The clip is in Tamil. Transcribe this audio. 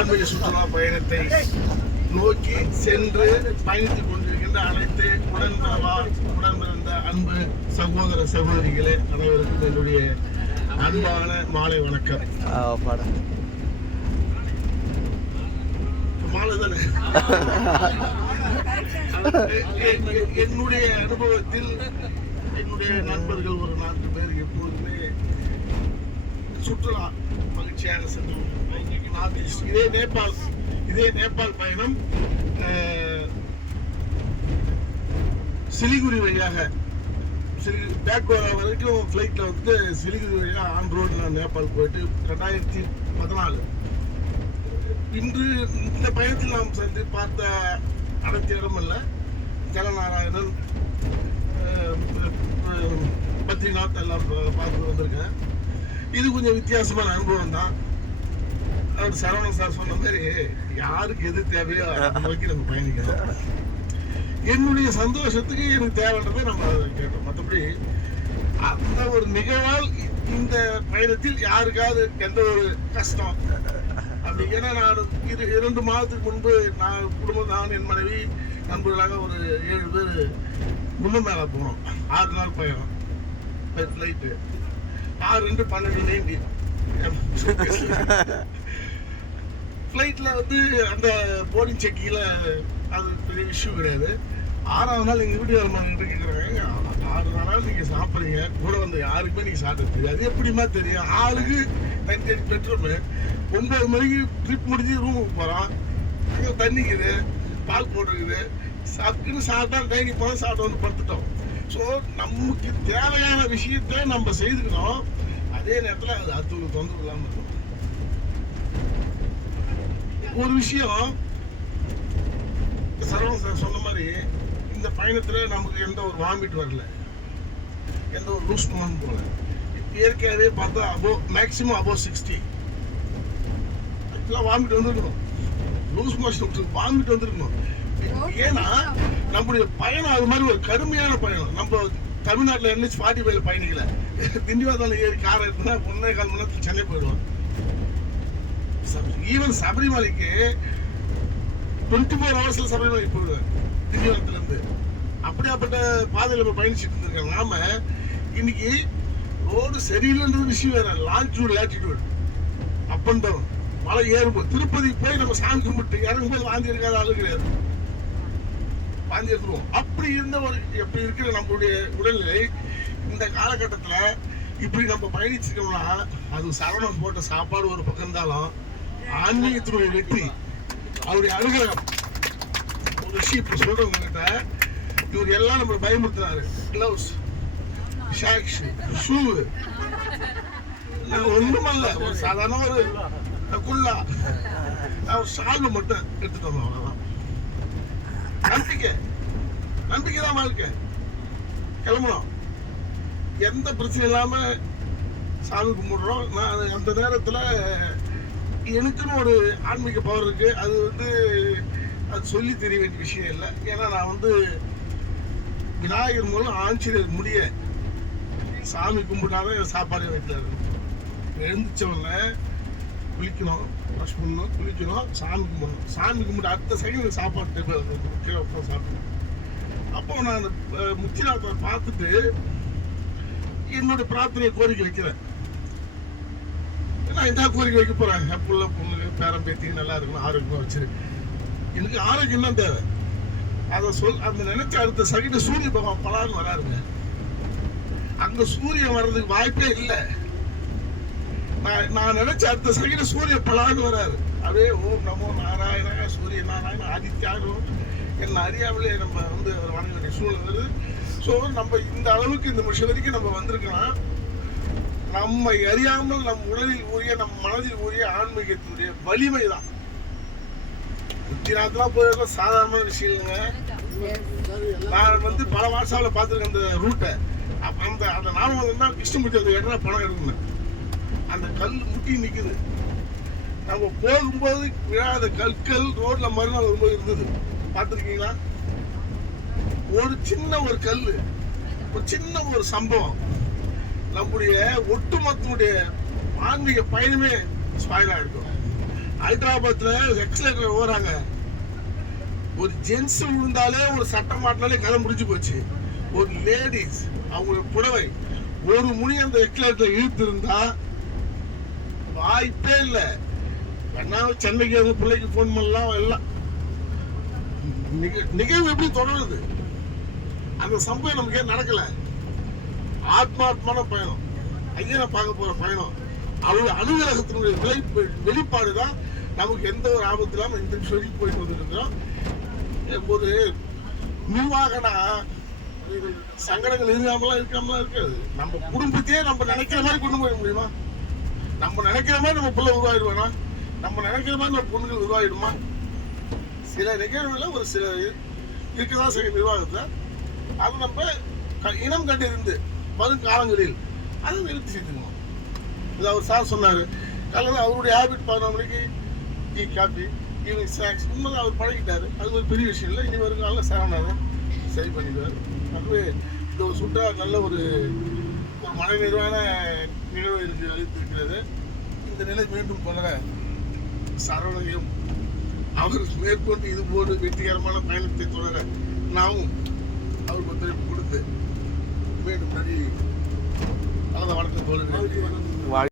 ஆன்மீக சுற்றுலா பயணத்தை நோக்கி சென்று பயணித்துக் கொண்டிருக்கின்ற அனைத்து உடன்பிறந்த அன்பு சகோதர சகோதரிகளே அனைவருக்கும் என்னுடைய அன்பான மாலை வணக்கம். மாலை தானே. என்னுடைய அனுபவத்தில் என்னுடைய நண்பர்கள் ஒரு 4 பேர் எப்போதுமே சுற்றுலா மகிழ்ச்சியாக சென்று இதே நேபாள் பயணம் சிலிகுரி வழியாக பேக்வாரா வரைக்கும் ஃப்ளைட்டில் வந்து சிலிகுரி வழியாக ஆன் ரோடில் நேபாள் போயிட்டு 2014. இன்று இந்த பயணத்தில் நாம் சென்று பார்த்த அனைத்து இடமல்ல, ஜலநாராயணன், பத்ரிநாத் எல்லாம் பார்த்து வந்திருக்கேன். இது கொஞ்சம் வித்தியாசமான அனுபவம் தான். அவர் சரவணன் சார் சொன்ன மாதிரி யாருக்கு எது தேவையோ அதை நோக்கி நம்ம பயணிக்கிறோம். என்னுடைய சந்தோஷத்துக்கு எனக்கு தேவைன்றதை நம்ம கேட்டோம். மற்றபடி அந்த ஒரு நிகழ்வால் இந்த பயணத்தில் யாருக்காவது எந்த ஒரு கஷ்டம் அப்படி. ஏன்னா நான் 2 மாதத்துக்கு முன்பு நான் என் மனைவி நண்பர்களாக ஒரு 7 பேர் கும்பமேளா போனோம். 6 நாள் பயணம் ஃப்ளைட்டு. 6-2-12 ஃப்ளைட்டில் வந்து அந்த போர்டிங் செக்கிங்கில் அது பெரிய இஷ்யூ கிடையாது. 6ஆவது நாள் எங்கள் வீட்டுக்காரர்கிட்ட கேட்குறாங்க, 6 நாளாக நீங்கள் சாப்பிட்றீங்க, கூட வந்து யாருக்குமே நீங்கள் சாப்பிட்டு தெரியாது, எப்படிமா தெரியும்? ஆளுக்கு தனி பெட்ரூமு. 9 மணிக்கு ட்ரிப் முடிஞ்சு ரூமுக்கு போகிறோம், அங்கே தண்ணிக்குது, பால் போட்டுருக்குது, சாப்பிட்டா டைனிங் போனால் சாப்பிட்டு வந்து படுத்துட்டோம். ஸோ நமக்கு தேவையான விஷயத்த நம்ம செய்துக்கணும். அதே நேரத்தில் அது அடுத்தவங்களுக்கு தொந்தரவு இல்லாமல் இருக்கும். ஒரு விஷயம் சரவணன் சார் சொன்ன மாதிரி இந்த பயணத்தில் நமக்கு எந்த ஒரு வாமிட் வரல, எந்த ஒரு லூஸ் மோஷன் போகல. இயற்கையாகவே பார்த்தா மேக்ஸிமம் above 60 ஆக்சுவலாக வாமிட் வந்துருக்கணும். லூஸ் மோஷன் வாமிட் வந்துருக்கணும். ஏன்னா நம்முடைய பயணம் அது மாதிரி ஒரு கடுமையான பயணம். நம்ம தமிழ்நாட்டில் NH-45 பயணிக்கல, திண்டிவனத்தில் ஏறி கார் எடுத்துனா 1.25 மணி நேரத்தில் சென்னை போயிடுவோம். ஈவன் சபரிமலைக்கு 24 ஹவர்ஸ்ல சபரிமலைக்கு போயிடுவேன் திண்டிவனத்துலேருந்து. அப்படியாப்பட்ட பாதையில் இப்போ பயணிச்சுட்டு இருந்திருக்காங்க. நாம இன்னைக்கு ரோடு சரியில்லைன்றது விஷயம் வேற. Longitude latitude up and down மலை ஏறும்போது திருப்பதி போய் நம்ம சாமி கும்பிட்டு இறங்கும்போது வாந்தி இருக்காத ஆளு கிடையாது, வாந்தி எடுத்துருவோம். அப்படி இருந்த எப்படி இருக்கிற நம்மளுடைய உடல்நிலை இந்த காலகட்டத்தில் இப்படி நம்ம பயணிச்சிருக்கோம்னா அது சரவணன் போட்ட சாப்பாடு ஒரு பக்கம் இருந்தாலும் ஆன்மீகத்தினுடைய வெற்றி, அவருடைய அனுகிரகம். ஒரு விஷயம் இப்போ சொல்றவங்க கிட்ட இவர் எல்லாம் நம்மளை பயமுறுத்தினாரு. கிளவுஸ், ஷாக்ஸ், ஷூ, ஒன்றுமல்ல, ஒரு சாதாரண ஒரு குல்லா, ஒரு ஷால் மட்டும் எடுத்துட்டு வந்தோம். அவ்வளோதான். நம்பிக்கை தான் வாழ்க்கை. கிளம்பணும், எந்த பிரச்சனை இல்லாம சாமி கும்பிடுறோம். நான் அந்த நேரத்தில் எனக்குன்னு ஒரு ஆன்மீக பவர் இருக்கு. அது வந்து அது சொல்லி தெரிய வேண்டிய விஷயம் இல்லை. ஏன்னா நான் வந்து விநாயகர் மூலம் ஆஞ்சநேயர் முடிய சாமி கும்பிட்டாதான் சாப்பாடு வீட்டில் இருக்கணும். எழுந்திரிச்சவங்க குளிக்கணும், ப்ரஷ் பண்ணணும், குளிக்கணும், சாமி கும்பிடணும். சாமி கும்பிட்டு அடுத்த செகண்ட் சாப்பாடு கீழே சாப்பிடணும். அப்போ நான் அந்த முத்திராத்தை பார்த்துட்டு என்னோட பிரார்த்தனையை கோரிக்கை வைக்கிறேன். நான் என்ன கோரிக்கை வைக்க போறேன்? புள்ள பொண்ணு பேரம் பேத்தி நல்லா இருக்கணும், ஆரோக்கியமா வச்சிருக்கு. எனக்கு ஆரோக்கியம் தான் தேவை. அதை அந்த நினைச்ச அடுத்த செகண்ட் சூரிய பகவான் பலான்னு வராருங்க. அங்க சூரியன் வர்றதுக்கு வாய்ப்பே இல்லை. நான் நினைச்ச அடுத்த செகண்ட் சூரிய பலான்னு வராரு. அப்படியே ஓம் நமோ நாராயண சூரிய நாராயண ஆதித்யாகும் என்ன அறியாமலே நம்ம வந்து வணங்க வேண்டிய சூழ்நிலை. ஸோ நம்ம இந்த அளவுக்கு இந்த நிமிஷம் வரைக்கும் நம்ம வந்திருக்கலாம். நம்மை அறியாமல் நம் உடலில் ஊறிய நம் மனதில் ஊறிய ஆன்மீகத்தினுடைய வலிமை தான். உத்திராத்தெல்லாம் போயிருக்க சாதாரணமான விஷயம் இல்லைங்க. நான் வந்து பல வாட்ஸ்அப்ல பார்த்துருக்கேன் அந்த ரூட்டை. அந்த நானும் வந்து கிருஷ்ணமூர்த்தி அந்த இடத்துல பணம் எடுக்கணும். அந்த கல் முட்டி நிற்குது. நம்ம போகும்போது விழாத கற்கள் ரோட்ல மறுநாள் வரும்போது இருந்தது. பார்த்துருக்கீங்களா? ஒரு சின்ன ஒரு கல், ஒரு சின்ன ஒரு சம்பவம் நம்முடைய ஒட்டுமொத்தனுடைய ஆன்மீக பயணமே ஸ்பாயில் ஆகிடும். ஹைதராபாத்ல எக்ஸலேட்டர் ஓடுறாங்க, ஒரு ஜென்ஸ் விழுந்தாலே ஒரு சட்டம் மாட்டினாலே கதை முடிஞ்சு போச்சு. ஒரு லேடிஸ் அவங்களோட புடவை ஒரு முனி அந்த எக்ஸலேட்டர் இழுத்து இருந்தா வாய்ப்பே இல்லை. வேணா சென்னைக்கு அவங்க பிள்ளைக்கு போன் பண்ணலாம். எல்லாம் நிகழ்வு எப்படி தொடருது? அந்த சம்பவம் நமக்கு ஏன் நடக்கல? ஆத்மாத்மான பயணம், ஐயனை பார்க்க போற பயணம், அவருடைய அனுகிரகத்தினுடைய வெளிப்பாடு தான் நமக்கு எந்த ஒரு ஆபத்து இல்லாம இந்த சொல்லி போயிட்டு வந்துருக்கிறோம். போது நிர்வாகனா சங்கடங்கள் இருக்காமலாம் இருக்காது. நம்ம குடும்பத்தையே நம்ம நினைக்கிற மாதிரி கொண்டு போக முடியுமா? நம்ம நினைக்கிற மாதிரி நம்ம பிள்ளை உருவாயிடுவானா? நம்ம நினைக்கிற மாதிரி நம்ம பொண்ணுகள் உருவாயிடுமா? சில நிகழ்வுல ஒரு சில இருக்கதான் செய்ய நிர்வாகத்தை அது நம்ம இனம் கண்டிருந்து வரும் காலங்களில் அதை நிறுத்தி செஞ்சுக்கணும். இது அவர் சார் சொன்னாரு, காலையில் அவருடைய ஹேபிட் 11 மணிக்கு டீ காஃபி ஈவினிங் ஸ்நாக்ஸ் உண்மைதான் அவர் பழகிட்டாரு. அது ஒரு பெரிய விஷயம் இல்லை. இனி வரும் காலையில் சேவனாரும் சரி பண்ணிடுவார். அதுவே இந்த ஒரு சுற்றா நல்ல ஒரு மன நிறைவான நிகழ்வு அளித்திருக்கிறது. இந்த நிலை மீண்டும் தொடர சரவணையும் அவர் மேற்கொண்டு இது போன்ற வெற்றிகரமான பயணத்தை தொடர நாமும் அவருக்கு ஒத்துழைப்பு கொடுத்து மீண்டும் நன்றி. வணக்கம் தோழர்களே.